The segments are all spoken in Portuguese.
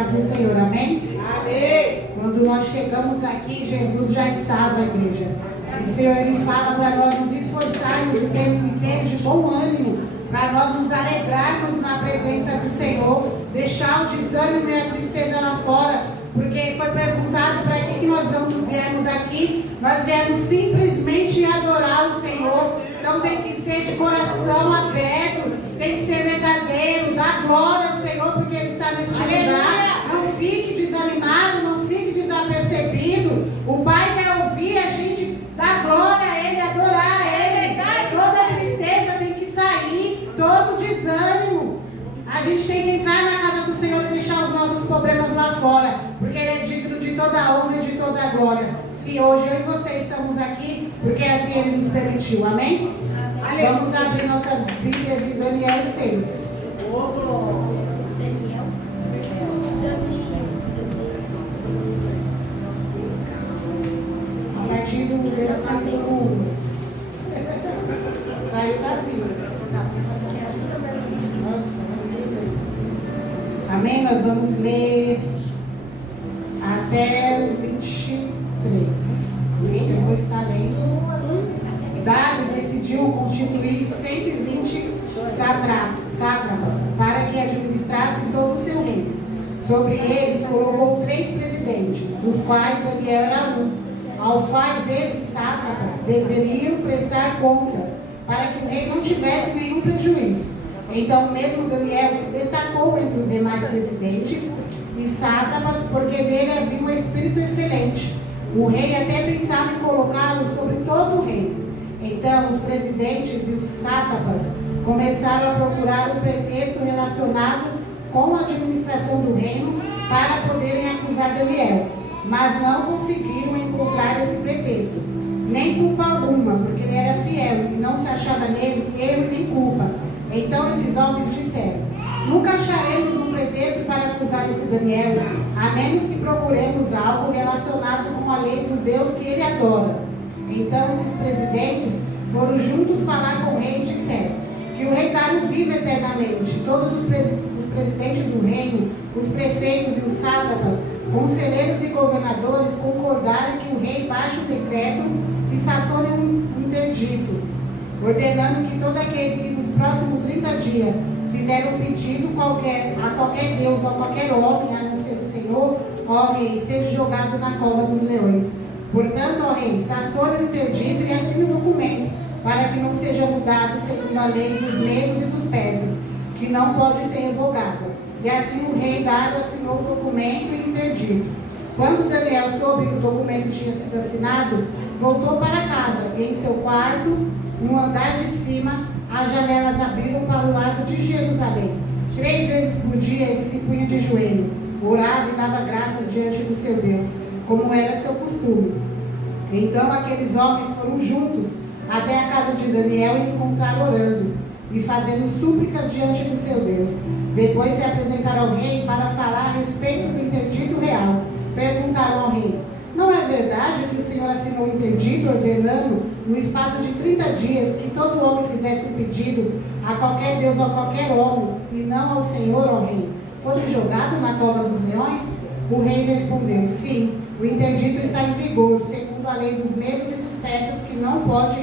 paz do Senhor, amém? Amém. Quando nós chegamos aqui, Jesus já estava, igreja. O Senhor, Ele fala para nós nos esforçarmos e ter de bom ânimo, para nós nos alegrarmos na presença do Senhor, deixar o desânimo e a tristeza lá fora, porque foi perguntado para que nós não viemos aqui. Nós viemos simplesmente adorar o Senhor. Então tem que ser de coração aberto, tem que ser verdadeiro, dar glória ao Senhor, porque Ele está neste lugar. Não fique desanimado, não fique desapercebido. O Pai quer ouvir a gente dar glória a Ele, adorar a Ele. Toda tristeza tem que sair, todo desânimo. A gente tem que entrar na casa do Senhor e deixar os nossos problemas lá fora, porque Ele é digno de toda a honra e de toda a glória. Se hoje eu e você estamos aqui, porque assim Ele nos permitiu, amém? Vamos abrir nossas Bíblias em Daniel 6. A partir do versículo 1. Saiu da Bíblia. Amém? Nós vamos ler até o 23. Amém? Eu vou estar lendo. Dário decidiu constituir 120 sátrapas para que administrassem todo o seu reino. Sobre eles colocou 3 presidentes, dos quais Daniel era um, aos quais esses sátrapas deveriam prestar contas, para que o rei não tivesse nenhum prejuízo. Então mesmo Daniel se destacou entre os demais presidentes e sátrapas, porque nele havia um espírito excelente. O rei até pensava em colocá-lo sobre todo o reino. Então os presidentes e os sátrapas começaram a procurar um pretexto relacionado com a administração do reino para poderem acusar Daniel, mas não conseguiram encontrar esse pretexto, nem culpa alguma, porque ele era fiel e não se achava nele erro nem culpa. Então esses homens disseram: nunca acharemos um pretexto para acusar esse Daniel, a menos que procuremos algo relacionado com a lei do Deus que ele adora. Então esses presidentes foram juntos falar com o rei e disseram que o rei Dário vive eternamente. Todos os presidentes do reino, os prefeitos e os sátrapas, conselheiros e governadores concordaram que o rei baixe um decreto e sancione um interdito, ordenando que todo aquele que nos próximos 30 dias fizer um pedido a qualquer Deus ou a qualquer homem, a não ser o Senhor, ó rei, seja jogado na cova dos leões. Portanto, ó rei, sancione o interdito e assine o documento, para que não seja mudado segundo a lei dos medos e dos persas, que não pode ser revogada. E assim o rei Dário assinou o documento e interdito. Quando Daniel soube que o documento tinha sido assinado, voltou para casa, e em seu quarto, no andar de cima, as janelas abriram para o lado de Jerusalém. 3 vezes por dia ele se punha de joelho, orava e dava graças diante do seu Deus, como era seu costume. Então aqueles homens foram juntos até a casa de Daniel e encontraram orando e fazendo súplicas diante do seu Deus. Depois se apresentaram ao rei para falar a respeito do interdito real. Perguntaram ao rei: não é verdade que o Senhor assinou o interdito ordenando, no espaço de 30 dias, que todo homem fizesse um pedido a qualquer Deus ou a qualquer homem, e não ao Senhor, ó rei, fosse jogado na cova dos leões? O rei respondeu: sim, o interdito está em vigor, segundo a lei dos medos e dos persas, que não pode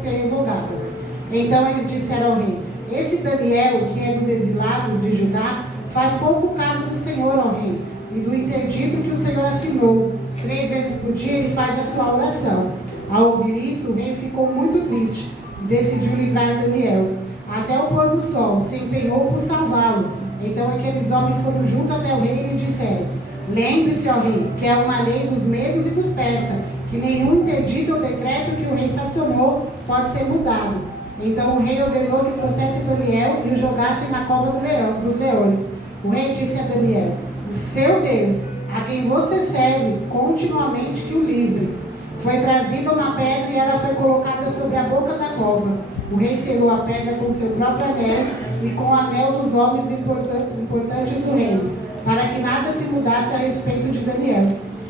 ser revogada. Então eles disseram ao rei: esse Daniel, que é dos exilados de Judá, faz pouco caso do Senhor, ó rei, e do interdito que o Senhor assinou. 3 vezes por dia ele faz a sua oração. Ao ouvir isso, o rei ficou muito triste e decidiu livrar Daniel. Até o pôr do sol se empenhou por salvá-lo. Então aqueles homens foram junto até o rei e lhe disseram: lembre-se, ó rei, que é uma lei dos medos e dos persas, que nenhum interdito ou decreto que o rei sancionou pode ser mudado. Então o rei ordenou que trouxesse Daniel e o jogasse na cova dos leões. O rei disse a Daniel: o seu Deus, a quem você serve continuamente, que o livre. Foi trazida uma pedra e ela foi colocada sobre a boca da cova. O rei selou a pedra com seu próprio anel e com o anel dos homens importantes do reino, para que nada se mudasse a respeito de Daniel.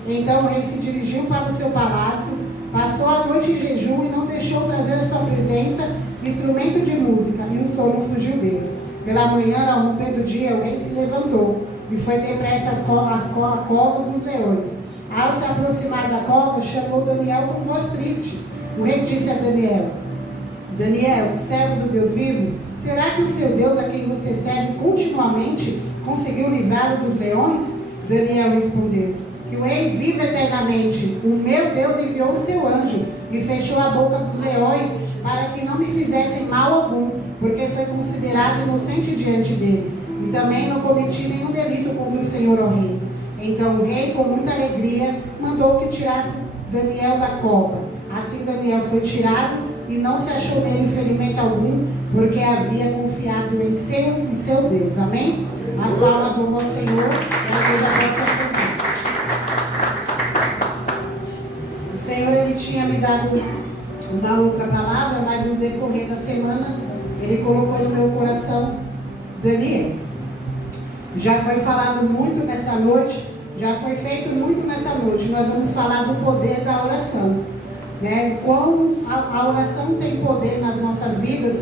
Então o rei se dirigiu para o seu palácio, passou a noite em jejum e não deixou trazer à sua presença instrumento de música, e o sono fugiu dele. Pela manhã, ao romper do dia, o rei se levantou, e foi ter pressa a cova dos leões. Ao se aproximar da cova, chamou Daniel com voz triste. O rei disse a Daniel: Daniel, servo do Deus vivo, será que o seu Deus, a quem você serve continuamente, conseguiu livrá-lo dos leões? Daniel respondeu: que o rei vive eternamente. O meu Deus enviou o seu anjo e fechou a boca dos leões para que não me fizessem mal algum, porque foi considerado inocente diante dele. E também não cometi nenhum delito contra o Senhor, ó rei. Então o rei, com muita alegria, mandou que tirasse Daniel da cova. Assim Daniel foi tirado e não se achou nele ferimento algum, porque havia confiado em seu Deus. Amém? As palmas do nosso Senhor, o Senhor, Ele tinha me dado uma outra palavra, mas no decorrer da semana, Ele colocou no meu coração Daniel. Já foi falado muito nessa noite, já foi feito muito nessa noite. Nós vamos falar do poder da oração, né? Como a oração tem poder nas nossas vidas,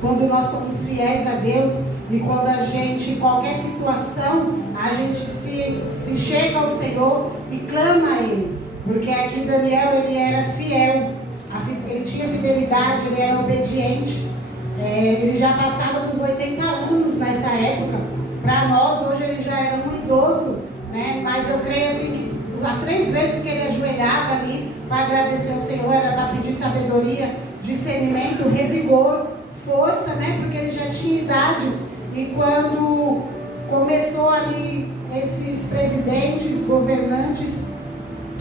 quando nós somos fiéis a Deus e quando a gente, em qualquer situação, a gente se chega ao Senhor e clama a Ele. Porque aqui Daniel, ele era fiel, ele tinha fidelidade, ele era obediente. Ele já passava dos 80 anos nessa época. Para nós, hoje ele já era um idoso, né? Mas eu creio assim que as 3 vezes que ele ajoelhava ali para agradecer ao Senhor, era para pedir sabedoria, discernimento, revigor, força, né? Porque ele já tinha idade. E quando começou ali, esses presidentes, governantes,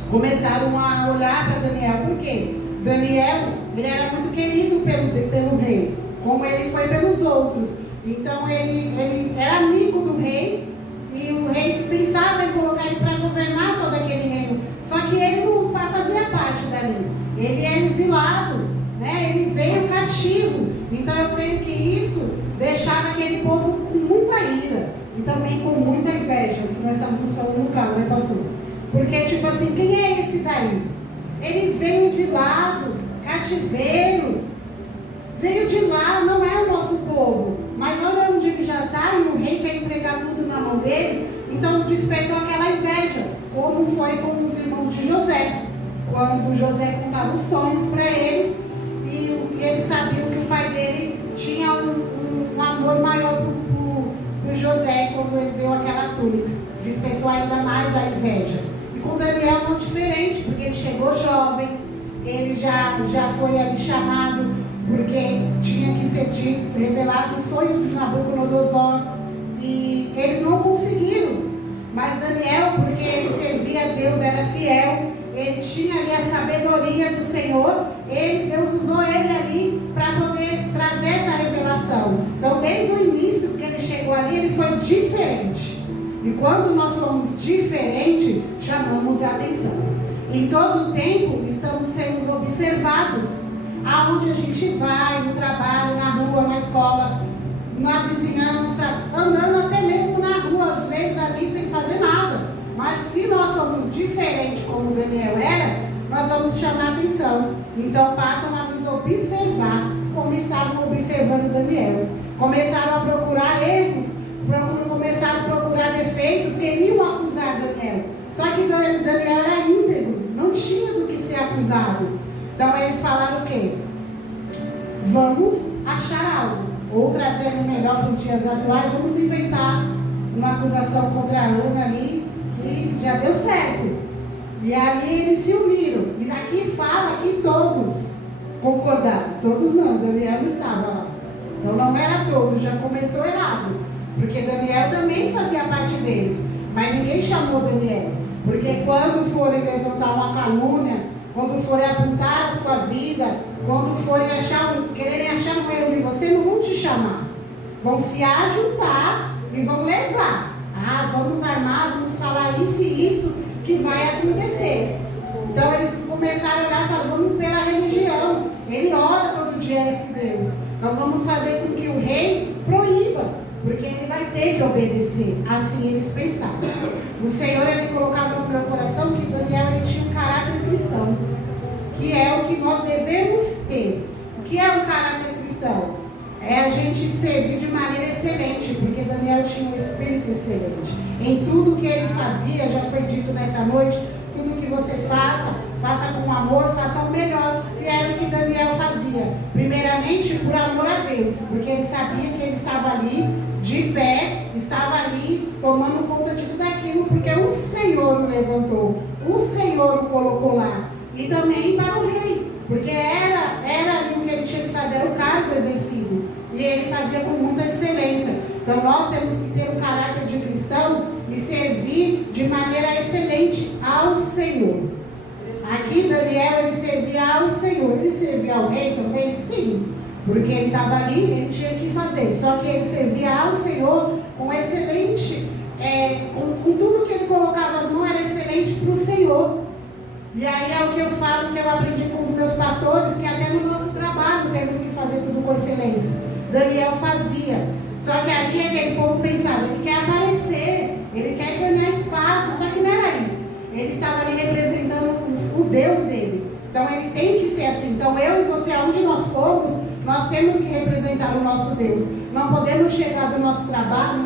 começaram a olhar para Daniel. Por quê? Daniel, ele era muito querido pelo rei, como ele foi pelos outros. Então ele era amigo do rei, e o rei pensava em colocar ele para governar todo aquele reino. Só que ele não fazia parte dali. Ele era exilado, né? Ele veio cativo. Então eu creio que isso deixava aquele povo com muita ira e também com muita inveja, que nós estamos falando no carro, né, pastor? Porque, tipo assim, quem é esse daí? Ele veio exilado, cativeiro, veio de lá, não é o nosso povo. Mas olha onde ele já está, e o rei quer entregar tudo na mão dele. Então despertou aquela inveja, como foi com os irmãos de José. Quando José contava os sonhos para eles, e eles sabiam que o pai dele tinha um amor maior por José, quando ele deu aquela túnica. Despertou ainda mais a inveja. E com Daniel não diferente, porque ele chegou jovem, ele já foi ali chamado, porque tinha que ser dito, revelado o sonho de Nabucodonosor, e eles não conseguiram. Mas Daniel, porque ele servia a Deus, era fiel, ele tinha ali a sabedoria do Senhor, Deus usou ele ali para poder trazer essa revelação. Então, desde o início que ele chegou ali, ele foi diferente. E quando nós somos diferentes, chamamos a atenção. Em todo o tempo, estamos sendo observados. Aonde a gente vai, no trabalho, na rua, na escola, na vizinhança, andando até mesmo na rua, às vezes ali sem fazer nada. Mas se nós somos diferentes como Daniel era, nós vamos chamar atenção. Então passam a nos observar como estavam observando Daniel. Começaram a procurar erros, começaram a procurar defeitos, queriam acusar Daniel. Só que Daniel era íntegro, não tinha do que ser acusado. Então eles falaram o quê? Vamos achar algo, ou trazendo melhor para os dias atuais, vamos inventar uma acusação contra a Ana ali, que já deu certo. E ali eles se uniram. E daqui fala que todos concordaram. Todos não, Daniel não estava lá. Então não era todos, já começou errado. Porque Daniel também fazia parte deles. Mas ninguém chamou Daniel. Porque quando forem levantar uma calúnia, quando forem apontar a sua vida, quando forem quererem achar um erro em você, não vão te chamar. Vão se ajuntar e vão levar. Vamos armar, vamos falar isso e isso que vai acontecer. Então eles começaram a orar e falaram, vamos pela religião. Ele ora todo dia a esse Deus. Então vamos fazer com que o rei proíba, porque ele vai ter que obedecer. Assim eles pensavam. O Senhor, ele colocava no meu coração que Daniel, ele tinha um caráter cristão, que é o que nós devemos ter. O que é um caráter cristão? é a gente servir de maneira excelente, porque Daniel tinha um espírito excelente. Em tudo que ele fazia, já foi dito nessa noite, tudo que você faça, faça com amor, faça o melhor. E era o que Daniel fazia. Primeiramente, por amor a Deus, porque ele sabia que ele estava ali, de pé, estava ali, tomando conta de tudo aquilo, porque o Senhor o levantou, o Senhor o colocou lá. E também para o rei, porque era ali o que ele tinha que fazer, era o cargo exercido. E ele fazia com muita excelência. Então nós temos que ter um caráter de cristão e servir de maneira excelente ao Senhor. Aqui Daniel, ele servia ao Senhor. Ele servia ao rei também? Sim. Porque ele estava ali, ele tinha que fazer. Só que ele servia ao Senhor com excelente, com tudo que ele colocava as mãos, era excelente para o Senhor. E aí é o que eu falo, que eu aprendi com os meus pastores, que até no nosso trabalho temos que fazer tudo com excelência. Daniel fazia. Só que ali aquele povo pensava, ele quer aparecer, ele quer ganhar espaço, só que não era isso. Ele estava ali representando o Deus dele. Então ele tem que ser assim. Então eu e você, aonde nós formos, nós temos que representar o nosso Deus. Não podemos chegar no nosso trabalho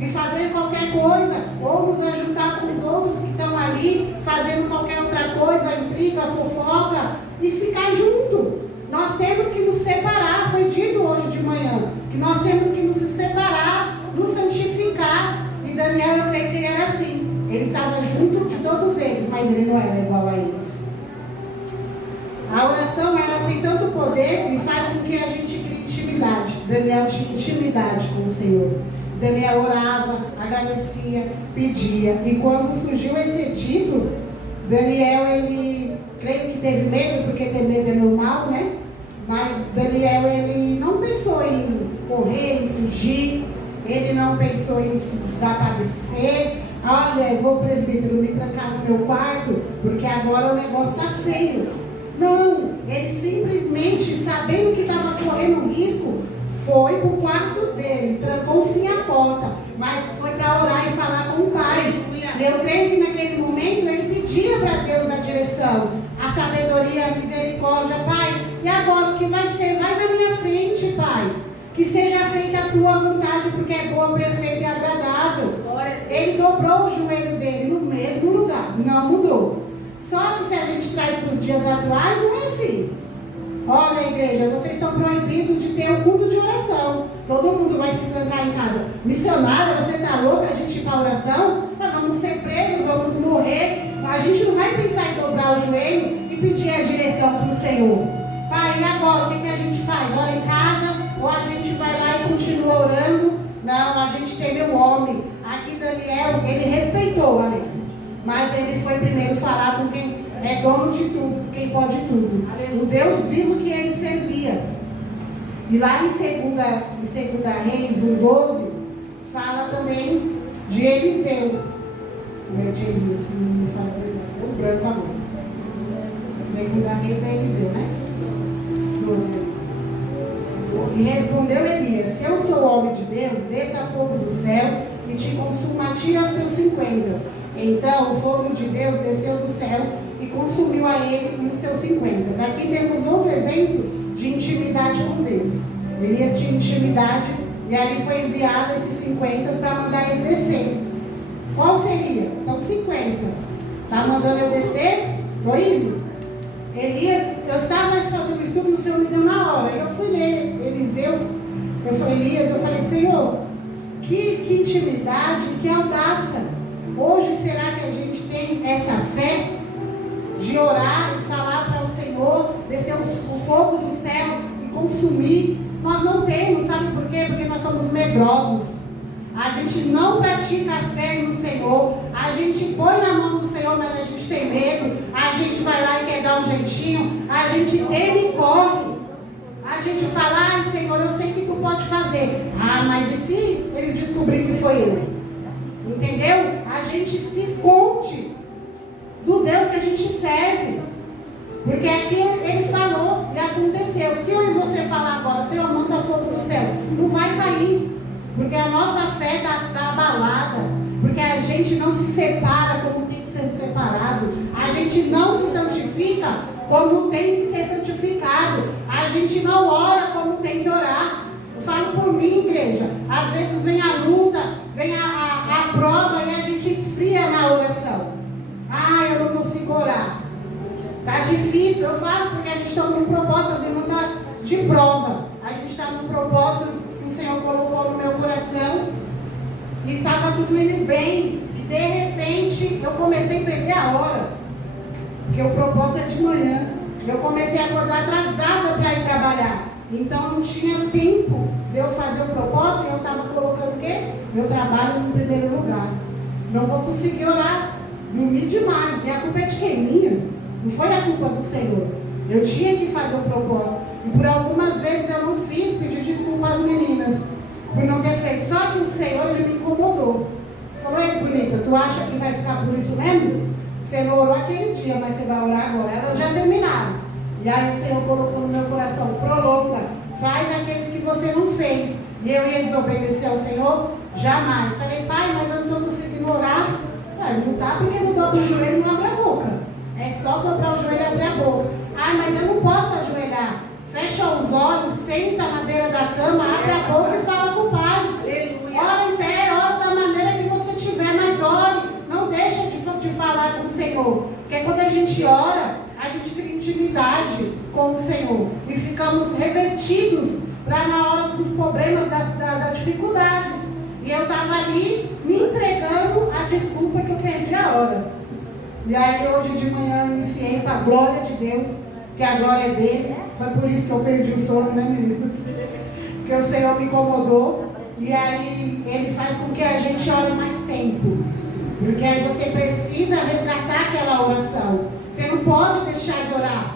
e fazer qualquer coisa, ou nos ajuntar com os outros que estão ali, fazendo qualquer outra coisa, intriga, fofoca, e ficar junto. Nós temos que nos separar, foi dito hoje de manhã, que nós temos que nos separar, nos santificar. E Daniel, eu creio que ele era assim. Ele estava junto de todos eles, mas ele não era igual a eles. A oração, ela tem tanto poder e faz com que a gente crie intimidade. Daniel tinha intimidade com o Senhor. Daniel orava, agradecia, pedia. E quando surgiu esse edito, Daniel, ele, creio que teve medo, porque ter medo é normal, né? Mas Daniel, ele não pensou em correr, em fugir. Ele não pensou em se desaparecer. Olha, eu vou, presbítero, me trancar no meu quarto, porque agora o negócio está feio. Não, ele simplesmente, sabendo que estava correndo risco, foi para o quarto dele, trancou-se a porta, mas foi para orar e falar com o pai. E eu creio que naquele momento ele pedia para Deus a direção, a sabedoria, a misericórdia. Pai, e agora o que vai ser? Vai na minha frente, Pai. Que seja feita a tua vontade, porque é boa, perfeita e agradável. Ele dobrou o joelho dele no mesmo lugar, não mudou. Só que se a gente traz para os dias atuais, não é assim. Olha, igreja, vocês estão proibidos de ter um culto de oração. Todo mundo vai se trancar em casa. Missionário, você está louco a gente ir para a oração? Nós vamos ser presos, vamos morrer. A gente não vai pensar em dobrar o joelho e pedir a direção para o Senhor. Pai, e agora? O que a gente faz? Ora em casa? Ou a gente vai lá e continua orando? Não, a gente teme o homem. Aqui Daniel, ele respeitou a lei. Mas ele foi primeiro falar com quem é dono de tudo, quem pode tudo. O Deus vivo que ele servia. E lá em 2 Reis 1:12, fala também de Eliseu. Não é de Elias, não me fala a verdade. O branco agora. 2 Reis é Eliseu, né? 12. E respondeu Elias: se eu sou homem de Deus, desça fogo do céu e te consuma, tira os teus 50. Então o fogo de Deus desceu do céu e consumiu a ele e os seus 50. Aqui temos outro exemplo de intimidade com Deus. Elias tinha intimidade e ali foi enviado esses 50 para mandar ele descer. Qual seria? São 50. Está mandando eu descer? Estou indo. Elias, eu estava fazendo estudo e o Senhor me deu na hora. Eu fui ler Elias, eu falei, Senhor, que intimidade, que audácia. Hoje será que a gente tem essa fé de orar e falar para o Senhor, descer o fogo do céu e consumir? Nós não temos, sabe por quê? Porque nós somos medrosos. A gente não pratica a fé no Senhor. A gente põe na mão do Senhor, mas a gente tem medo. A gente vai lá e quer dar um jeitinho. A gente teme e corre. A gente fala, ai Senhor, eu sei que tu pode fazer. Ah, mas e se eles descobrirem que foi eu? Entendeu? A gente se esconde do Deus que a gente serve. Porque aqui ele falou e aconteceu. Se eu e você falar agora, Senhor, manda fogo do céu, não vai cair. Porque a nossa fé está abalada. Porque a gente não se separa como tem que ser separado. A gente não se santifica como tem que ser santificado. A gente não ora como tem que orar. Eu falo por mim, igreja. Às vezes vem a luta, vem a prova e a gente esfria na oração. Ah, eu não consigo orar. Tá difícil, eu falo porque a gente está num propósito, fazendo muita de prova. A gente está num propósito que o Senhor colocou no meu coração e estava tudo indo bem. E de repente eu comecei a perder a hora, porque o propósito é de manhã. Eu comecei a acordar atrasada para ir trabalhar. Então não tinha tempo de eu fazer o propósito e eu estava colocando o quê? Meu trabalho no primeiro lugar. Não vou conseguir orar. Dormi demais. E a culpa é de quem? Minha? Não foi a culpa do Senhor. Eu tinha que fazer o propósito. E por algumas vezes eu não fiz, pedi desculpa às meninas por não ter feito. Só que o Senhor, ele me incomodou. Falou: ei, bonita, tu acha que vai ficar por isso mesmo? Você não orou aquele dia, mas você vai orar agora. Elas já terminaram. E aí o Senhor colocou no meu coração: prolonga, faz aqueles que você não fez. E eu ia desobedecer ao Senhor? Jamais. Falei: pai, mas eu não estou conseguindo orar. Não está porque não dobra o joelho e não abre a boca. É só dobrar o joelho e abrir a boca. Ah, mas eu não posso ajoelhar. Fecha os olhos, senta na beira da cama, abre a boca e fala com o pai. Aleluia. Ora em pé, ora da maneira que você tiver, mas ore. Não deixa de falar com o Senhor. Porque quando a gente ora, a gente cria intimidade com o Senhor. E ficamos revestidos para na hora dos problemas, das dificuldades. E eu estava ali me entregando a desculpa que eu perdi a hora. E aí hoje de manhã eu iniciei para a glória de Deus, que a glória é dele. Foi por isso que eu perdi o sono, né, meninos? Porque o Senhor me incomodou. E aí ele faz com que a gente ore mais tempo. Porque aí você precisa resgatar aquela oração. Você não pode deixar de orar.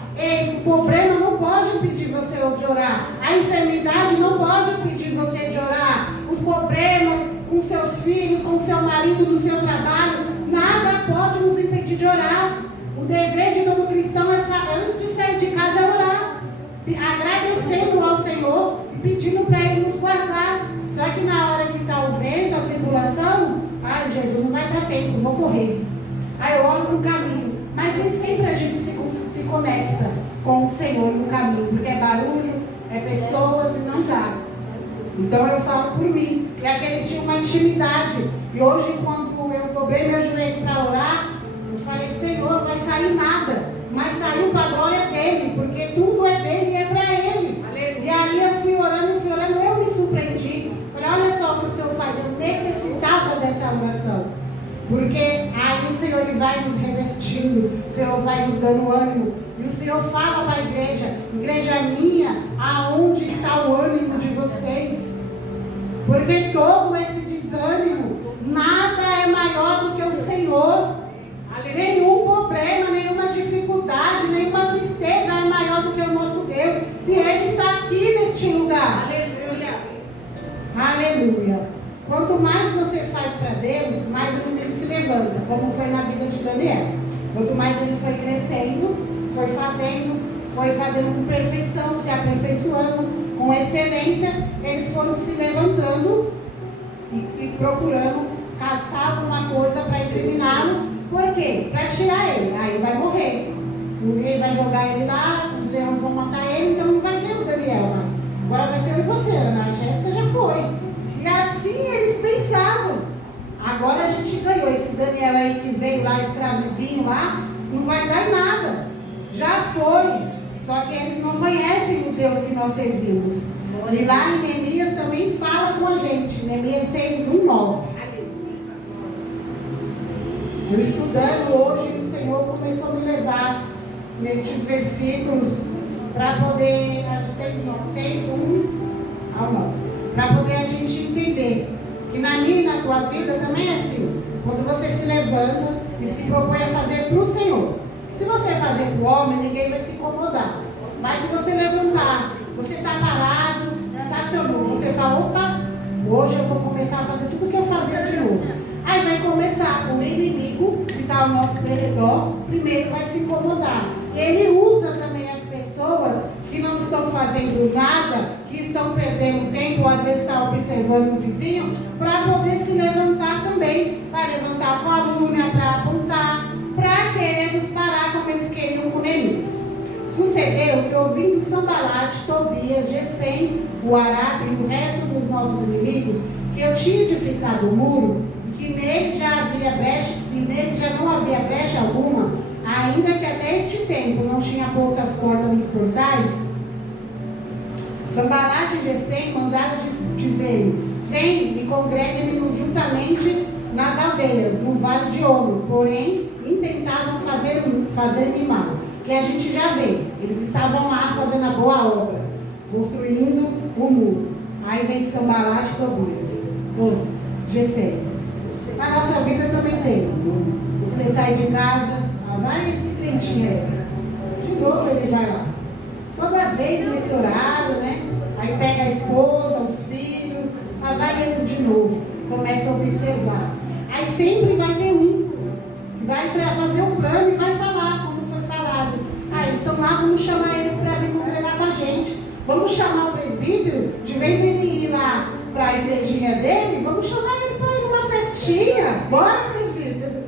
O problema não pode impedir você de orar. A enfermidade não pode impedir você de orar. Os problemas com seus filhos, com seu marido, no seu trabalho, nada pode nos impedir de orar. O dever de todo cristão é, antes de sair de casa, é orar, agradecendo ao Senhor e pedindo para Ele nos guardar. Só que na hora que está o vento, a tribulação, ai Jesus, não vai dar tempo, vou correr. Aí eu olho para o caminho. Mas nem sempre a gente se conecta com o Senhor no caminho, porque é barulho, é pessoas e não dá. Então eu falo por mim. E aqueles tinham uma intimidade. E hoje, quando eu dobrei meu joelho para orar, eu falei: Senhor, vai sair nada. Mas saiu para a glória dele, porque tudo é dele e é para ele. Aleluia. E aí eu fui orando, eu me surpreendi. Falei: olha só o que o Senhor faz. Eu necessitava dessa oração. Porque aí o Senhor ele vai nos revestindo, o Senhor vai nos dando ânimo. E o Senhor fala para a igreja: igreja minha, aonde está o ânimo de vocês? Porque todo esse desânimo, nada é maior do que o Senhor. Nenhum problema, nenhuma dificuldade, nenhuma tristeza é maior do que o nosso Deus. E Ele está aqui neste lugar. Aleluia. Aleluia. Quanto mais você faz para Deus, mais o inimigo se levanta, como foi na vida de Daniel. Quanto mais ele foi crescendo, foi fazendo com perfeição, se aperfeiçoando, com excelência, eles foram se levantando e procurando caçar alguma coisa para incriminá-lo. Por quê? Para tirar ele. Aí vai morrer. O rei vai jogar ele lá, os leões vão matar ele, então não vai ter o Daniel mais. Agora vai ser eu e você, Ana. A Jéssica já foi. E assim eles pensavam. Agora a gente ganhou. Esse Daniel aí que veio lá, escravizinho lá, não vai dar nada. Já foi. Só que eles não conhecem o Deus que nós servimos. E lá em Neemias também fala com a gente. Neemias 6:1-9. Eu estudando hoje, o Senhor começou a me levar nestes versículos para poder, 6:1-9, para poder a gente entender que na minha e na tua vida também é assim. Quando você se levanta e se propõe a fazer para o Senhor. Se você fazer para o homem, ninguém vai se incomodar. Mas se você levantar, você está parado, estacionou, você fala: opa, hoje eu vou começar a fazer tudo o que eu fazia de novo. Aí vai começar o inimigo que está ao nosso redor, primeiro vai se incomodar. E ele usa também as pessoas que não estão fazendo nada, que estão perdendo tempo, ou às vezes estão observando o vizinho, para poder se levantar também, para levantar a coluna, para apontar, para querer nos parar como eles queriam com Neemias. Sucedeu que, ouvindo Sambalate, Tobias, Gesem, o Arabe e o resto dos nossos inimigos, que eu tinha edificado o muro, e que nele já havia brecha, e nele já não havia brecha alguma, ainda que até este tempo não tinha posto as portas nos portais, Sambalate e Gesem mandaram dizer: vem e congregue-nos juntamente nas aldeias, no vale de Ono. Porém, intentavam fazer-me mal. Que a gente já vê, eles estavam lá fazendo a boa obra, construindo o muro. Aí vem Sambalate e Tobias, Gesem. A nossa vida também tem. Você sai de casa, vai esse crentinho aí. De novo ele vai lá. Toda vez nesse horário, né? Aí pega a esposa, os filhos, aí vai ele de novo. Começa a observar. Aí sempre vai ter um que vai para fazer um plano e vai falar, como foi falado. Ah, eles estão lá, vamos chamar eles para vir congregar com a gente. Vamos chamar o presbítero, de vez ele ir lá para a igrejinha dele, vamos chamar ele para ir numa festinha. Bora, presbítero.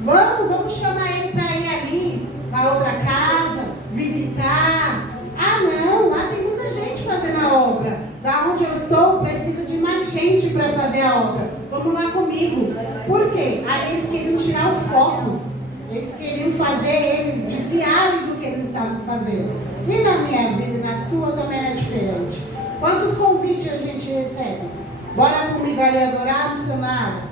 Vamos chamar ele para ir ali, para outra casa, visitar. Ah, não, lá tem muita gente fazendo a obra. Da onde eu estou, preciso de mais gente para fazer a obra. Vamos lá comigo. Por quê? Aí eles queriam tirar o foco. Eles queriam fazer eles desviarem do que eles estavam fazendo. E na minha vida e na sua também é diferente. Quantos convites a gente recebe? Bora comigo ali adorar, missionário.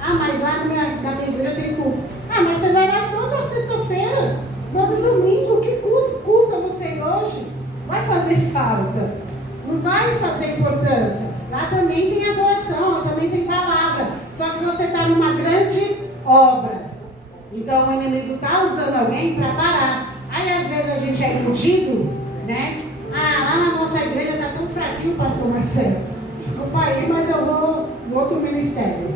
Ah, mas lá na minha igreja tem culto. Ah, mas você vai lá toda sexta-feira, todo domingo. O que custa você ir hoje? Vai fazer falta. Não vai fazer importância. Lá também tem adoração, lá também tem palavra. Só que você está numa grande obra. Então o inimigo está usando alguém para parar. Aí às vezes a gente é iludido, né? Ah, lá na nossa igreja está tão fraquinho, pastor Marcelo. Desculpa aí, mas eu vou no outro ministério.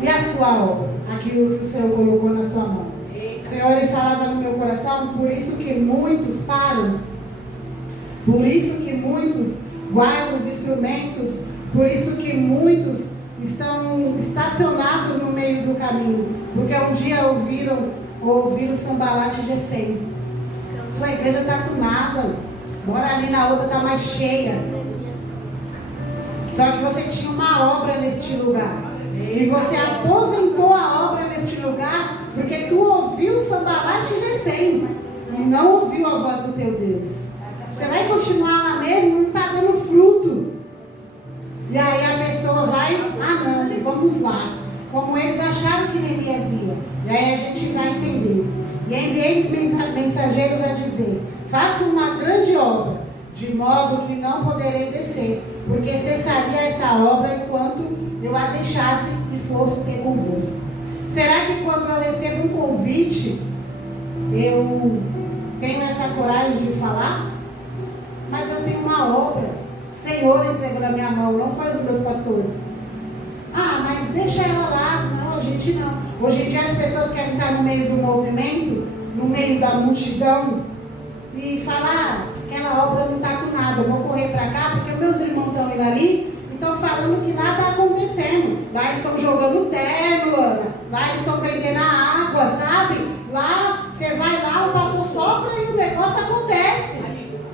E a sua obra? Aquilo que o Senhor colocou na sua mão. O Senhor, ele falava no meu coração, por isso que muitos param. Por isso que muitos guardam os instrumentos. Por isso que muitos estão estacionados no meio do caminho. Porque um dia ouviram Sambalate e Gesem. Sua igreja está com nada. Bora ali na outra, está mais cheia. Só que você tinha uma obra neste lugar. E você aposentou a obra neste lugar porque tu ouviu Sambalate e Gesem e não ouviu a voz do teu Deus. Você vai continuar lá mesmo, não está dando fruto. E aí a pessoa vai, não, vamos lá. Como eles acharam que Neemias ia. E aí a gente vai entender. E enviei mensageiros a dizer: faça uma grande obra, de modo que não poderei descer, porque cessaria esta obra enquanto eu a deixasse e fosse ter convosco. Será que quando eu recebo um convite, eu tenho essa coragem de falar? Mas eu tenho uma obra. O Senhor entregou na minha mão, não foi os meus pastores. Ah, mas deixa ela lá. Não, a gente não. Hoje em dia as pessoas querem estar no meio do movimento, no meio da multidão, e falar: aquela obra não está com nada, eu vou correr para cá, porque meus irmãos estão indo ali, estão falando que lá está acontecendo. Lá eles estão jogando terno, Ana. Lá eles estão vendendo a água, sabe? Lá, você vai lá, o pastor sopra e o negócio acontece.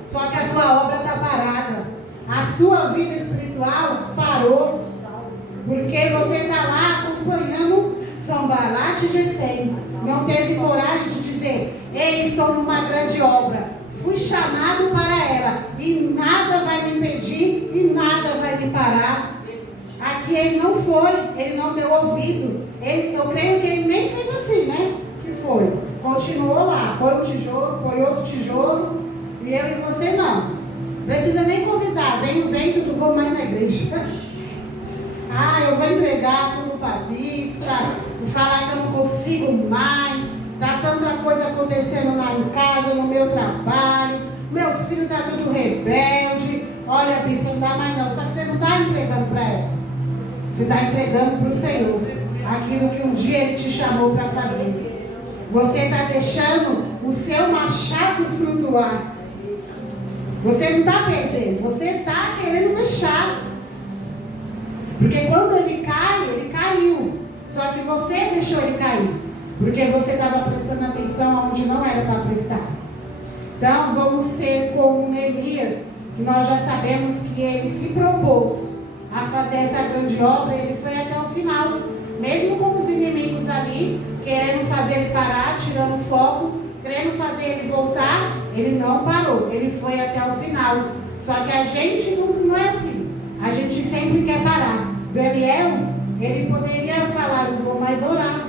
Só que a sua obra está parada. A sua vida espiritual parou. Porque você está lá acompanhando Sambalate e Gesem. Não teve coragem de dizer: ei, estou numa grande obra. Fui chamado para ela. E nada vai me impedir e nada vai me parar. Aqui ele não foi, ele não deu ouvido. Eu creio que ele nem fez assim, né? Que foi. Continuou lá, põe um tijolo, põe outro tijolo. E eu e você não. Precisa nem convidar. Vem o vento, não vou mais na igreja. Eu vou entregar tudo para a bispa. E falar que eu não consigo mais. Está tanta coisa acontecendo lá em casa, no meu trabalho. Meus filhos estão tudo rebelde. Olha, bispa, não dá mais não. Só que você não está entregando para ela. Você está entregando para o Senhor aquilo que um dia Ele te chamou para fazer. Você está deixando o seu machado flutuar. Você não está perdendo, você está querendo deixar. Porque quando ele cai, ele caiu. Só que você deixou ele cair. porque você estava prestando atenção onde não era para prestar. Então vamos ser como Neemias, que nós já sabemos que ele se propôs a fazer essa grande obra, ele foi até o final, mesmo com os inimigos ali, querendo fazer ele parar, tirando fogo, querendo fazer ele voltar, ele não parou, ele foi até o final. Só que a gente não é assim, a gente sempre quer parar. Daniel, ele poderia falar, não vou mais orar,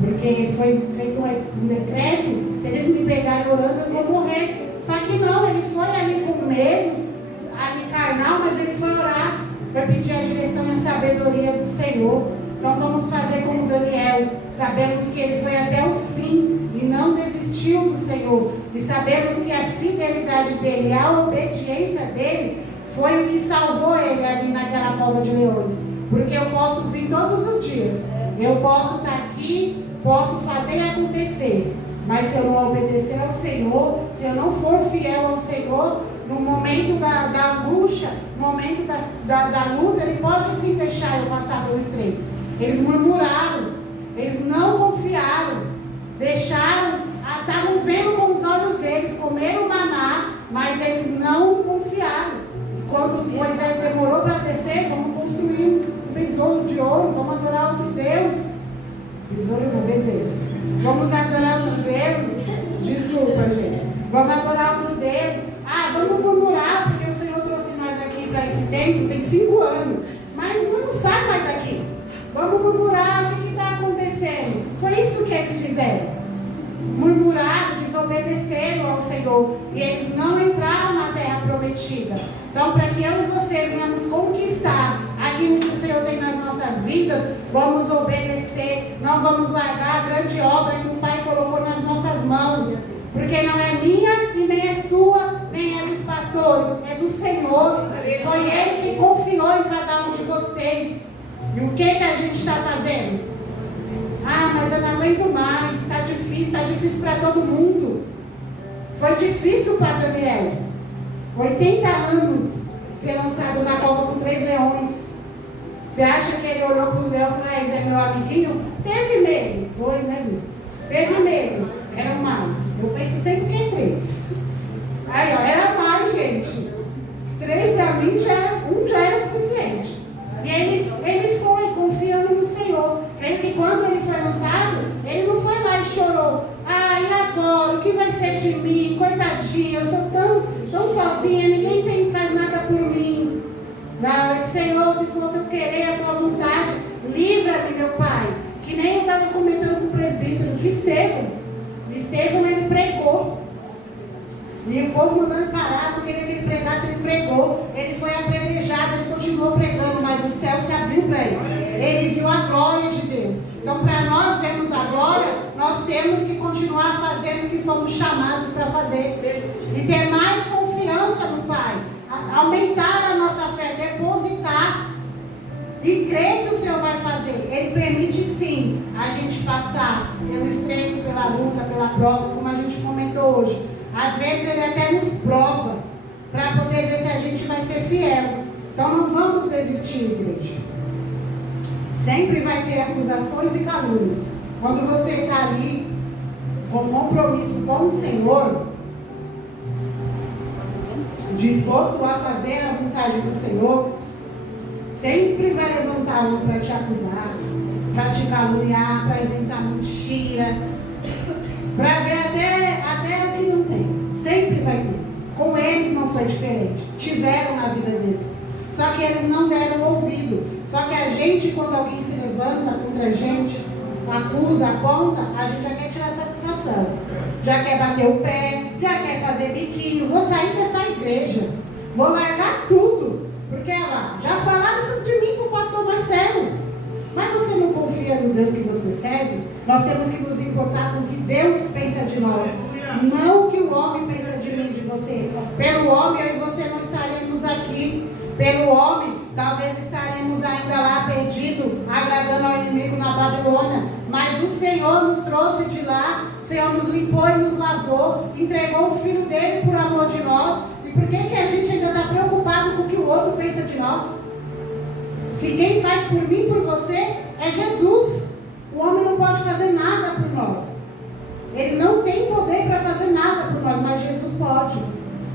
porque foi feito um decreto, se eles me pegarem orando eu vou morrer. Só que não, ele foi ali com medo, ali carnal, mas ele foi orar, foi pedir a direção e a sabedoria do Senhor. Então vamos fazer como Daniel, sabemos que ele foi até o fim e não desistiu do Senhor, e sabemos que a fidelidade dele, a obediência dele foi o que salvou ele ali naquela cova de leões. Porque eu posso vir todos os dias, eu posso estar aqui, posso fazer acontecer, mas se eu não obedecer ao Senhor, se eu não for fiel ao Senhor, no momento da angústia, no momento da luta, ele pode sim deixar eu passar pelo estreito. Eles murmuraram, eles não confiaram, deixaram, estavam vendo com os olhos deles, comeram o maná, mas eles não confiaram. Quando Moisés demorou para descer, vamos construir um besouro de ouro, vamos adorar outro Deus. Besouro não, bezerro. Vamos adorar outro Deus. Desculpa, gente. Vamos adorar outro Deus. Vamos murmurar, porque o Senhor trouxe nós aqui para esse tempo, tem 5 anos. Mas não sai mais daqui. Vamos murmurar, o que está acontecendo? Foi isso que eles fizeram. Murmuraram, desobedeceram ao Senhor. E eles não entraram na terra prometida. Então, para que eu e você venhamos conquistar aquilo que o Senhor tem nas nossas vidas, vamos obedecer. Não vamos largar a grande obra que o Pai colocou nas nossas mãos. Porque não é minha e nem é sua, nem é dos pastores. É do Senhor. Foi Ele que confiou em cada um de vocês. E o que a gente está fazendo? Mas eu não aguento mais, está difícil para todo mundo. Foi difícil para Daniel. 80 anos ser lançado na cova com 3 leões. Você acha que ele olhou para o leão e falou, ele é meu amiguinho? Teve medo. 2, né, Luiz? Teve medo. Eram mais. Eu penso sempre que é 3. Aí, ó, era mais, gente. 3 para mim, já era suficiente. E ele foi confiando no Senhor. Creio que quando ele foi lançado, ele não foi lá e chorou. E agora? O que vai ser de mim? Coitadinha, eu sou tão sozinha, ninguém faz nada por mim. Não, Senhor, se for tu querer a tua vontade, livra-me, meu Pai. Que nem eu estava comentando com o presbítero de Estevão. Estevão, ele pregou. E o povo mandando parar, porque ele queria pregar, ele pregou. Ele foi apedrejado, ele continuou pregando, mas o céu se abriu para ele. Ele viu a glória de Deus. Então, para nós vermos a glória, nós temos que continuar fazendo o que fomos chamados para fazer. E ter mais confiança no Pai. Aumentar a nossa fé, depositar. E crer que o Senhor vai fazer. Ele permite sim a gente passar pelo estreito, pela luta, pela prova, como a gente comentou hoje. Às vezes ele até nos prova para poder ver se a gente vai ser fiel. Então não vamos desistir, igreja. Sempre vai ter acusações e calúnias. Quando você está ali com compromisso com o Senhor, disposto a fazer a vontade do Senhor, sempre vai levantar um para te acusar, para te caluniar, para inventar mentira, para ver até o que não tem. Sempre vai ter. Com eles não foi diferente. Tiveram na vida deles. Só que eles não deram ouvido. Só que a gente, quando alguém se levanta contra a gente, acusa, aponta, a gente já quer tirar satisfação. Já quer bater o pé, já quer fazer biquinho. Vou sair dessa igreja. Vou largar tudo. Porque ela já falaram isso de mim com o pastor Marcelo. Mas você não confia no Deus que você serve? Nós temos que nos importar com o que Deus pensa de nós. Não o que o homem pensa de mim, de você. Pelo homem, eu e você não estaríamos aqui. Pelo homem, talvez estaremos ainda lá perdidos, agradando ao inimigo na Babilônia. Mas o Senhor nos trouxe de lá. O Senhor nos limpou e nos lavou. Entregou o Filho dele por amor de nós. E por que a gente ainda está preocupado com o que o outro pensa de nós? Se quem faz por mim e por você é Jesus. O homem não pode fazer nada por nós. Ele não tem poder para fazer nada por nós, mas Jesus pode.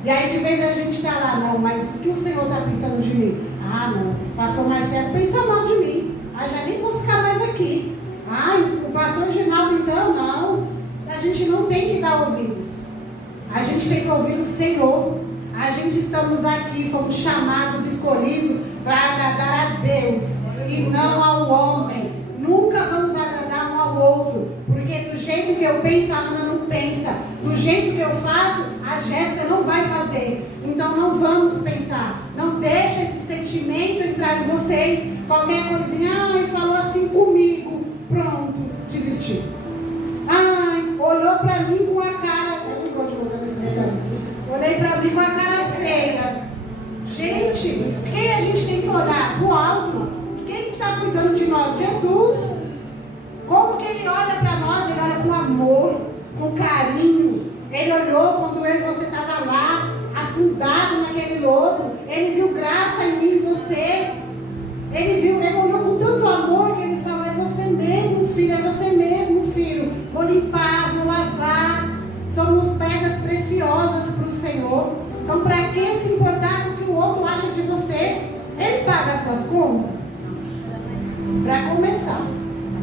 E aí de vez a gente está lá, não, mas o que o Senhor está pensando de mim? Ah, não, o pastor Marcelo pensa mal de mim. Ah, já nem vou ficar mais aqui. Ah, o pastor Reginaldo então, não. A gente não tem que dar ouvidos. A gente tem que ouvir o Senhor. A gente estamos aqui, fomos chamados, escolhidos para agradar a Deus e não ao homem. Nunca vamos agradar um ao outro, porque do jeito que eu penso, a Ana não pensa. Do jeito que eu faço, a Jéssica não vai fazer. Então não vamos pensar. Não deixa esse sentimento entrar em vocês. Qualquer coisinha, ai, falou assim comigo. Pronto, desistiu. Ai, olhou para mim com a cara. Eu não gosto de mostrar nesse restaurante. Olhei para mim com a cara feia. Gente, quem a gente tem que olhar? Pro alto. Quem está cuidando de nós? Jesus. Como que Ele olha para nós? Ele olha com amor, com carinho. Ele olhou quando eu e você estava lá, afundado naquele lodo. Ele viu graça em mim e você. Ele olhou com tanto amor que Ele falou, é você mesmo, filho, é você mesmo, filho. Vou limpar, vou lavar. Somos pedras preciosas para o Senhor. Então, para que se importar com o que o outro acha de você? Ele paga as suas contas? Para começar,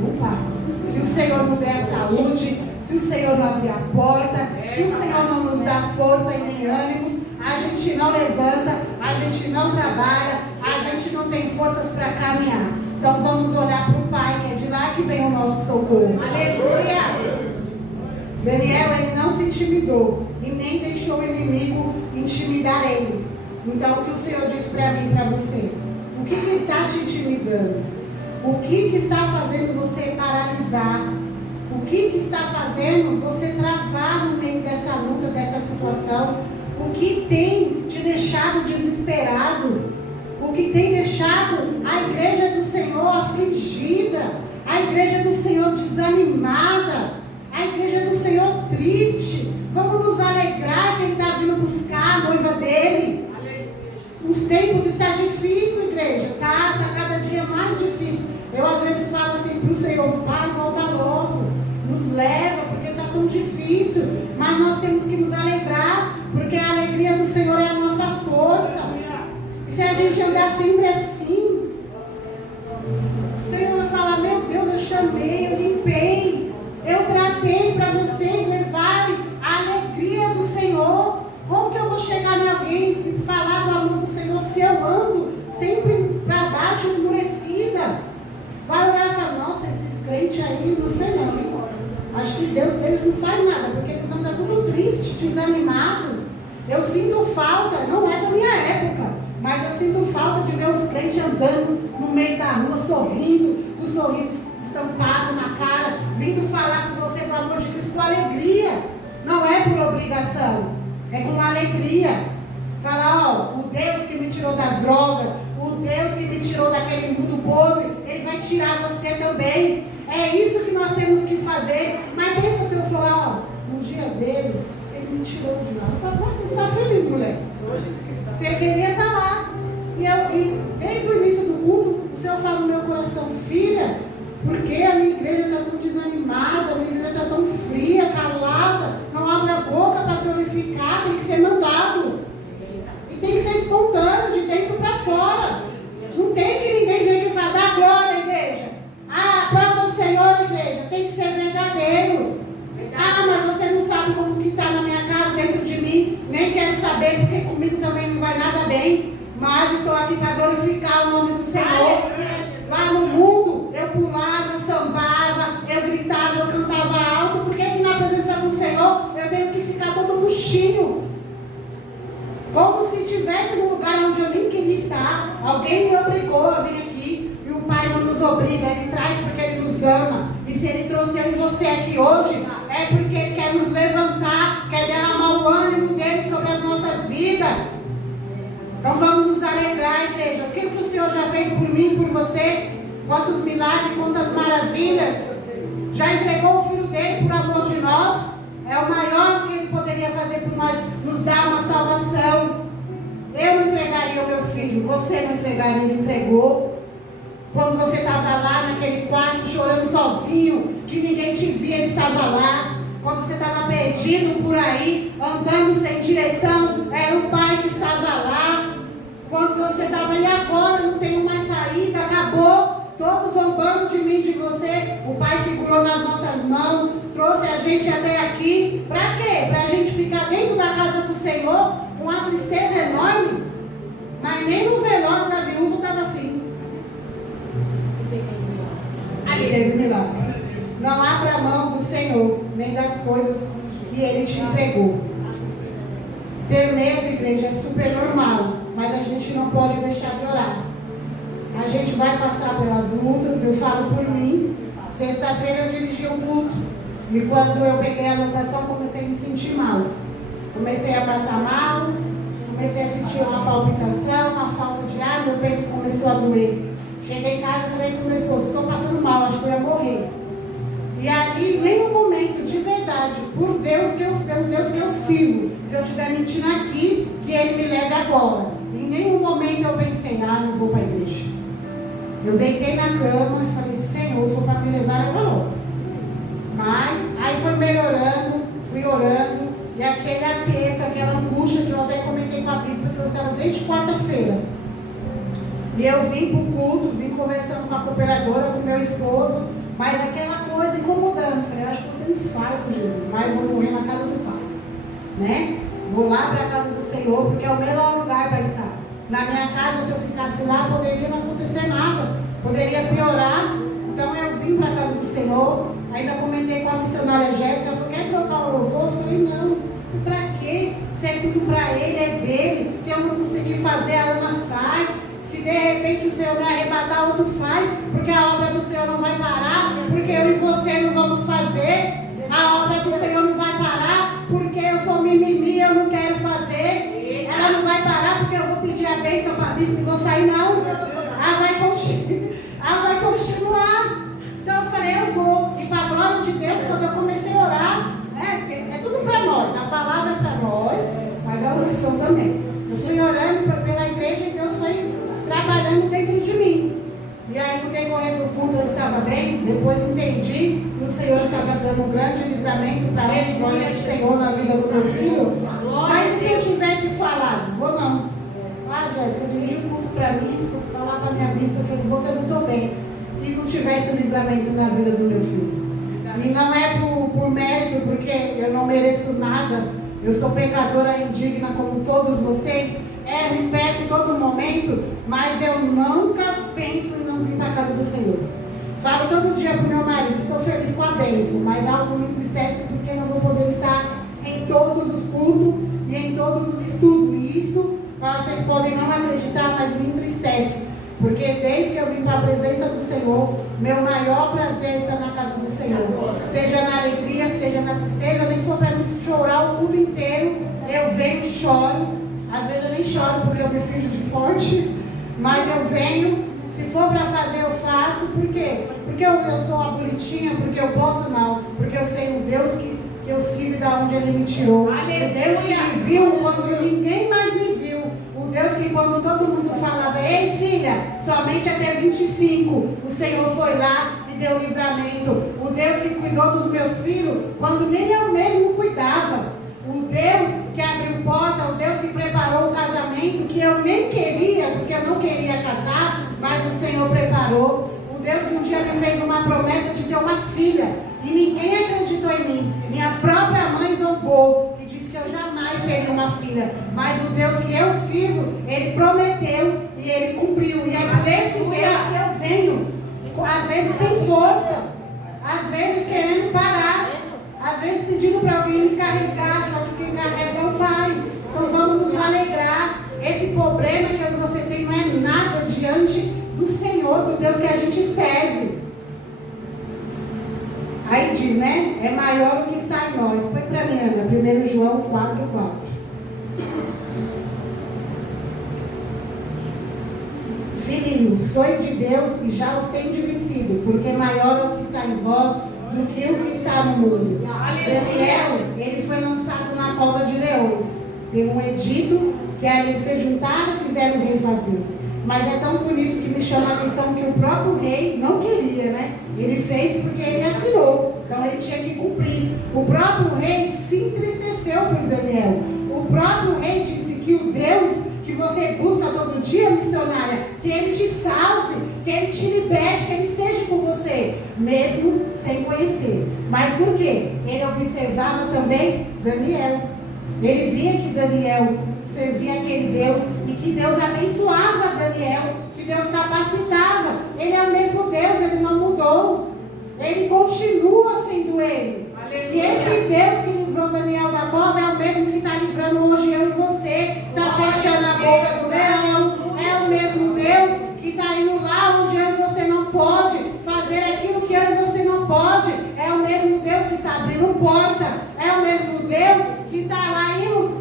não paga. Se o Senhor não der a saúde, se o Senhor não abrir a porta, se o Senhor não nos dá força e nem ânimos, a gente não levanta, a gente não trabalha, a gente não tem forças para caminhar. Então vamos olhar para o Pai, que é de lá que vem o nosso socorro. Aleluia! Daniel, ele não se intimidou e nem deixou o inimigo intimidar ele. Então o que o Senhor diz para mim e para você? O que está te intimidando? O que está fazendo você paralisar? O que está fazendo você travar no meio dessa luta, dessa situação? O que tem te deixado desesperado? O que tem deixado a igreja do Senhor afligida? A igreja do Senhor desanimada? A igreja do Senhor triste? Vamos nos alegrar que Ele está vindo buscar a noiva dEle. Os tempos estão difíceis, igreja. Está cada dia mais difícil. Eu às vezes falo assim para o Senhor, Pai, volta logo. Nos leva, porque está tão difícil. Mas nós temos que nos alegrar, porque a alegria do Senhor é a nossa força. E se a gente andar sempre assim, o Senhor vai falar, meu Deus, eu chamei, eu limpei, eu tratei para vocês levarem a alegria do Senhor. Como que eu vou chegar em alguém e falar do amor do Senhor se eu ando sempre para baixo, esmurecida? Vai orar e falar, nossa, esses crentes aí, não sei não, hein? Acho que Deus deles não faz nada, porque eles andam tudo triste, desanimado. Eu sinto falta, não é da minha época, mas eu sinto falta de ver os crentes andando no meio da rua, sorrindo, com o sorriso estampado na cara, vindo falar com você do amor de Cristo com alegria. Não é por obrigação, é com alegria. Falar, ó, o Deus que me tirou das drogas, o Deus que me tirou daquele mundo podre, Ele vai tirar você também. É isso que nós temos que fazer. Mas pensa se eu falar, ó, no dia deles, Ele me tirou de lá. Eu falo, você não está feliz, mulher? Você queria estar lá. E desde o início do culto, o Senhor fala no meu coração, filha, porque a minha igreja está tão desanimada, a minha igreja está tão fria, calada, não abre a boca para glorificar, tem que ser mandado. E tem que ser espontâneo, de dentro para fora. Não tem que ninguém vir aqui e falar, dá glória, igreja. Ah, prova do Senhor, igreja, tem que ser verdadeiro. Ah, mas você não sabe como que está na minha casa, dentro de mim, nem quero saber, porque comigo também não vai nada bem. Mas estou aqui para glorificar o nome do Senhor. Lá no mundo, eu pulava, eu sambava, eu gritava, eu cantava alto. Por que que na presença do Senhor eu tenho que ficar todo murchinho? Como se estivesse num lugar onde eu nem queria estar. Alguém me obrigou a vir aqui. E o Pai não nos obriga, Ele traz porque Ele nos ama. E se Ele trouxe eu e você aqui hoje, é porque Ele quer nos levantar, quer derramar o ânimo dEle sobre as nossas vidas. Então vamos nos alegrar, igreja. O que o Senhor já fez por mim, por você? Quantos milagres, quantas maravilhas. Já entregou o Filho dele por amor de nós. É o maior que Ele poderia fazer por nós, nos dar uma salvação. Eu não entregaria o meu filho, você não entregaria, Ele entregou. Quando você estava lá naquele quarto chorando sozinho, que ninguém te via, ele estava lá. Quando você estava perdido por aí, andando sem direção, era o Pai que estava lá. Quando você estava ali agora, não tenho mais saída, acabou, todos zombando de mim, de você, o Pai segurou nas nossas mãos, trouxe a gente até aqui. Para quê? Para a gente ficar dentro da casa do Senhor com uma tristeza enorme. Mas nem no velório da viúva estava assim. Teve milagre. Não abra a mão do Senhor, nem das coisas que Ele te entregou. Ter medo, igreja, é super normal, mas a gente não pode deixar de orar. A gente vai passar pelas lutas, eu falo por mim. Sexta-feira eu dirigi um culto, e quando eu peguei a anotação, comecei a me sentir mal. Comecei a passar mal, comecei a sentir uma palpitação, uma falta de ar, meu peito começou a doer. Cheguei em casa e falei para o meu esposo, estou passando mal, acho que eu ia morrer. E ali, em nenhum momento, de verdade, pelo Deus que eu sirvo, se eu estiver mentindo aqui, que Ele me leve agora. Em nenhum momento eu pensei, não vou para a igreja. Eu deitei na cama e falei, Senhor, se for para me levar, leva logo. Mas, aí foi melhorando, fui orando, e aquele aperto, aquela angústia que eu até comentei com a bispa, que eu estava desde quarta-feira. E eu vim para o culto, vim conversando com a cooperadora, com meu esposo, mas aquela coisa incomodando. Falei, acho que eu tenho infarto, Jesus, mas eu vou morrer na casa do Pai. Né? Vou lá para a casa do Senhor, porque é o melhor lugar para estar. Na minha casa, se eu ficasse lá, poderia não acontecer nada, poderia piorar. Então eu vim para a casa do Senhor, ainda comentei com a missionária Jéssica, ela falou, quer trocar o louvor? Eu falei, não, para quê? Se é tudo para Ele, é dele. Se eu não conseguir fazer, a Ana faz. Se de repente o Senhor me arrebatar, outro faz, porque a obra do Senhor não vai parar, porque eu e você não vamos fazer. A obra do Senhor não vai parar, porque eu sou mimimi, eu não quero fazer. Ela não vai parar, porque eu vou pedir a bênção para a bispa e vou sair, não. Ela vai continuar. Então eu falei, eu vou. E para a glória de Deus, quando eu comecei a orar, é tudo para nós. A palavra é para nós, mas a oração também. Eu fui orando pela igreja e Deus foi trabalhando dentro de mim. E aí no decorrer do culto eu estava bem, depois entendi que o Senhor estava dando um grande livramento para ele, glória do Senhor na vida do meu filho. Mas se eu tivesse falado, vou não. Jéssica, eu dirigi um culto para mim, falar para a minha bispa que eu não vou, que eu não estou bem. E não tivesse o livramento na vida do meu filho. E não é por mérito, porque eu não mereço nada. Eu sou pecadora indigna como todos vocês. Erro e peco todo momento, mas eu nunca penso em não vir para a casa do Senhor. Falo todo dia para o meu marido, estou feliz com a bênção, mas algo me entristece porque não vou poder estar em todos os cultos e em todos os estudos. E isso, vocês podem não acreditar, mas me entristece. Porque desde que eu vim para a presença do Senhor, meu maior prazer é estar na casa do Senhor. Seja na alegria, seja na tristeza, nem for para me chorar o culto inteiro, eu venho e choro. Às vezes eu nem choro porque eu me finjo de forte, mas eu venho, se for para fazer eu faço, por quê? Porque eu sou uma bonitinha, porque eu posso não, porque eu sei o Deus que eu sirvo de onde Ele me tirou, o Deus que me viu quando ninguém mais me viu, o Deus que quando todo mundo falava, ei filha, somente até 25, o Senhor foi lá e deu livramento, o Deus que cuidou dos meus filhos, quando nem eu mesmo cuidava, o Deus que abriu porta, o Deus que preparou o casamento, que eu nem queria, porque eu não queria casar, mas o Senhor preparou. O Deus que um dia me fez uma promessa de ter uma filha, e ninguém acreditou em mim. Minha própria mãe zombou e disse que eu jamais teria uma filha. Mas o Deus que eu sirvo, Ele prometeu e Ele cumpriu. E é por esse Deus que eu venho, às vezes sem força, às vezes querendo parar. Às vezes pedindo para alguém me carregar, só que quem carrega é o Pai. Então vamos nos alegrar. Esse problema que você tem não é nada diante do Senhor, do Deus que a gente serve. Aí diz, né? É maior o que está em nós. Põe para mim, Ana, 1 João 4:4. Filhinhos, sois de Deus e já os tendes vencido, porque maior é o que está em vós do que o que está no mundo. Daniel, ele foi lançado na cova de leões. Tem um edito que ali se juntaram e fizeram refazer. Mas é tão bonito que me chama a atenção que o próprio rei não queria, né? Ele fez porque ele assinou, então ele tinha que cumprir. O próprio rei se entristeceu por Daniel. O próprio rei disse que o Deus que você busca todo dia, missionária, que ele te salve, que ele te liberte, que ele seja com você, mesmo sem conhecer. Mas por quê? Ele observava também Daniel. Ele via que Daniel servia aquele Deus e que Deus abençoava Daniel, que Deus capacitava. Ele é o mesmo Deus, ele não mudou. Ele continua sendo ele. Aleluia. E esse Deus que livrou Daniel da cova é o mesmo que está livrando hoje eu e você. Está fechando a boca do leão. É o mesmo Deus que está indo lá onde eu e você não pode fazer aquilo que eu e você não pode. É o mesmo Deus que está abrindo porta. É o mesmo Deus que está lá indo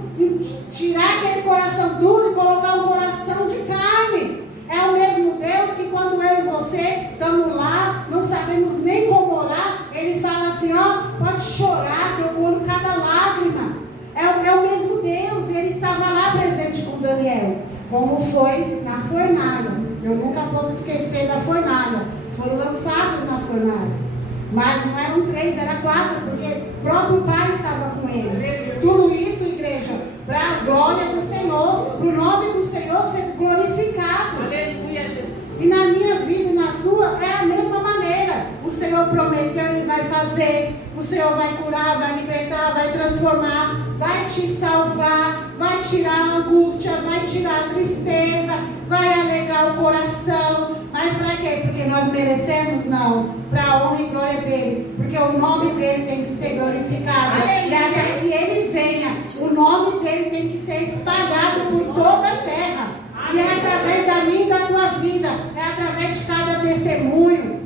tirar aquele coração duro e colocar um coração de carne. É o mesmo Deus que quando eu e você estamos lá, não sabemos nem como orar, ele fala assim, ó, pode chorar, que eu curo cada lágrima. É o mesmo Deus, e ele estava lá presente com Daniel. Como foi na fornalha. Eu nunca posso esquecer da fornalha. Foram lançados na fornalha. Mas não eram 3, eram 4, porque o próprio Pai estava com eles. Tudo isso, igreja, para a glória do Senhor, para o nome do Senhor ser glorificado. Aleluia, Jesus. E na minha vida e na sua é a mesma maneira. O Senhor prometeu, Ele vai fazer. O Senhor vai curar, vai libertar, vai transformar, vai te salvar, vai tirar a angústia, vai tirar a tristeza, vai alegrar o coração. Mas para quê? Porque nós merecemos? Não. Para a honra e glória dele. Porque o nome dele tem que ser glorificado. E até que ele venha, o nome dele tem que ser espalhado por toda a terra. E é através da minha e da tua vida. É através de cada testemunho.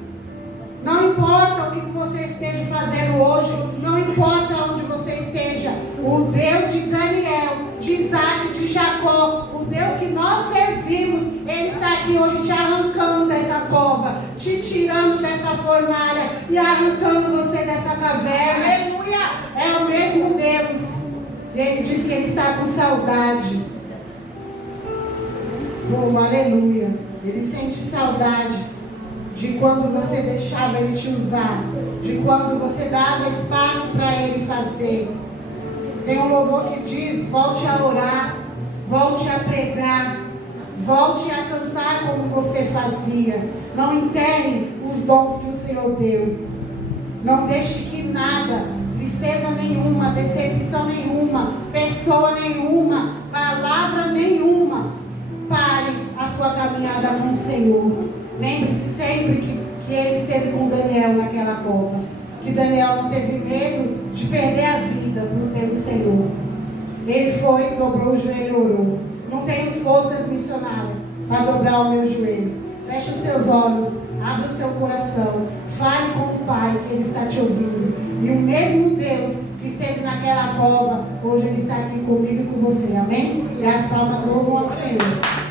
Não importa o que você esteja fazendo hoje. Não importa onde você esteja. O Deus de Daniel, de Isaac, de Jacó, o Deus que nós servimos, Ele está aqui hoje te arrancando dessa cova, te tirando dessa fornalha e arrancando você dessa caverna. Aleluia! É o mesmo Deus. Ele diz que Ele está com saudade. Oh, aleluia! Ele sente saudade de quando você deixava Ele te usar, de quando você dava espaço para Ele fazer. Tem um louvor que diz, volte a orar, volte a pregar, volte a cantar como você fazia. Não enterre os dons que o Senhor deu. Não deixe que nada, tristeza nenhuma, decepção nenhuma, pessoa nenhuma, palavra nenhuma, pare a sua caminhada com o Senhor. Lembre-se sempre que ele esteve com Daniel naquela cova. Que Daniel não teve medo de perder a vida pelo Senhor. Ele foi, dobrou o joelho e orou. Não tenho forças, missionárias, para dobrar o meu joelho. Feche os seus olhos, abra o seu coração, fale com o Pai, que Ele está te ouvindo. E o mesmo Deus que esteve naquela cova, hoje Ele está aqui comigo e com você. Amém? E as palmas louvam ao Senhor.